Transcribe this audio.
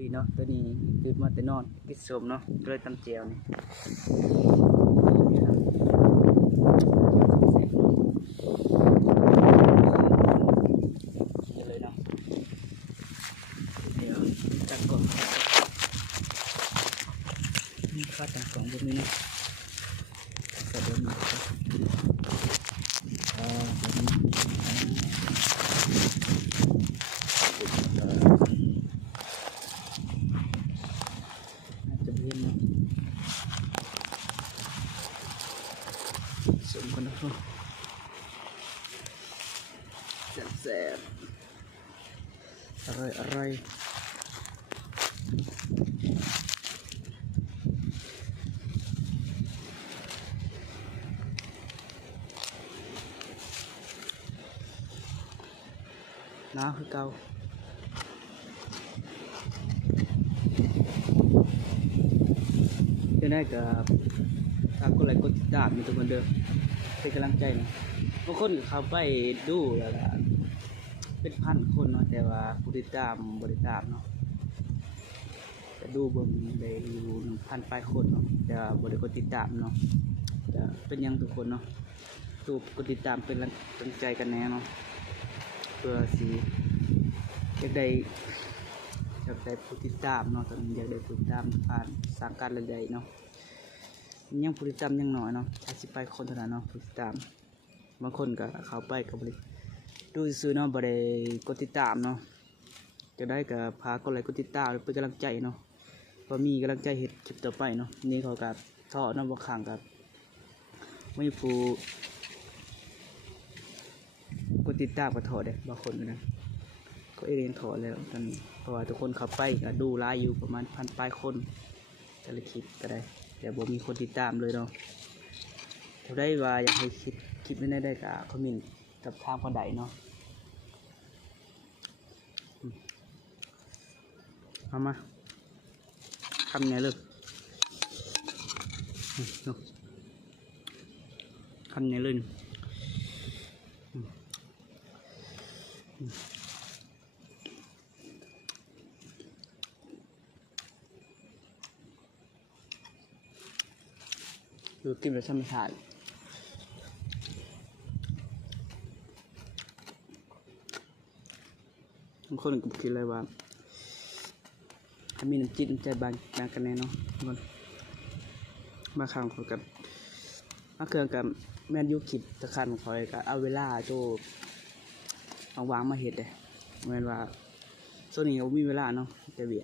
วีเนาะตัวนี้ตื่นมาแต่นอนกินสมเนาะเลยตำเจียวนี่เลยเนาะเดี๋ยวจัดก่อนนี่ข้าวต่างกล่องพวกนี้เนาะใส่เดี๋ยวมาสมกันนะครับแซ่บอร่อยน้าคือเก่าจะได้กับทางคนไรกดติดตามมีทุกคนเดิมเป็นกำลังใจนะบางคนเขาไปดูแล้วเป็นพันคนเนาะแต่ว่าผู้ติดตามบริตามเนาะจะดูเบิ่งได้อยู่1,000 ปลายคนเนาะแต่บริกดติดตามเนาะจะเป็นยังทุกคนเนาะตูกดติดตามเป็นกำลังใจกันแน่เนาะเพื่อสิอยากได้ผู้ติดตามเนาะตอนนี้อยากได้ผู้ติดตามผ่านสร้างการระดับเนาะยังผู้ติดตามยังน้อยเนาะ80 ปลายคนเท่านั้นเนาะผู้ติดตามบางคนก็เข้าไปกับบริดูซื้อเนาะบริกดติดตามเนาะจะได้กับพากดไลค์กดติดตามเป็นกำลังใจเนาะพอมีกำลังใจเห็นคลิปต่อไปเนาะนี่เขากับท่อเนาะบางครั้งกับไม่ผู้กดติดตามกับท่อเด้บางคนนะก็เองท่อแล้วตอนนี้เพราะว่าทุกคนเข้าไปก็ดูไลฟ์อยู่ประมาณ1,000 ปลายคนแต่ละคลิปก็ได้แต่บ่มีคนติดตามเลยเนาะถ้าได้ว่าอยากให้คลิปนี้ได้กับคอมเมนต์กับทางคนใดเนาะเอามาทำไงเลยทำไงเลยดูกินแบบธรรมชาติบางคนก็คิดเลยว่าถ้ามีน้ำจิ้มใจบางกันแน่เนาะบางครั้งเขากับมาเครื่องกับแม่นยุคิดตะคันคอยกับเอาเวลาโจวางมาเห็ดเลยเหมือนว่าส่วนนี้เขามีเวลาเนาะจะเบียด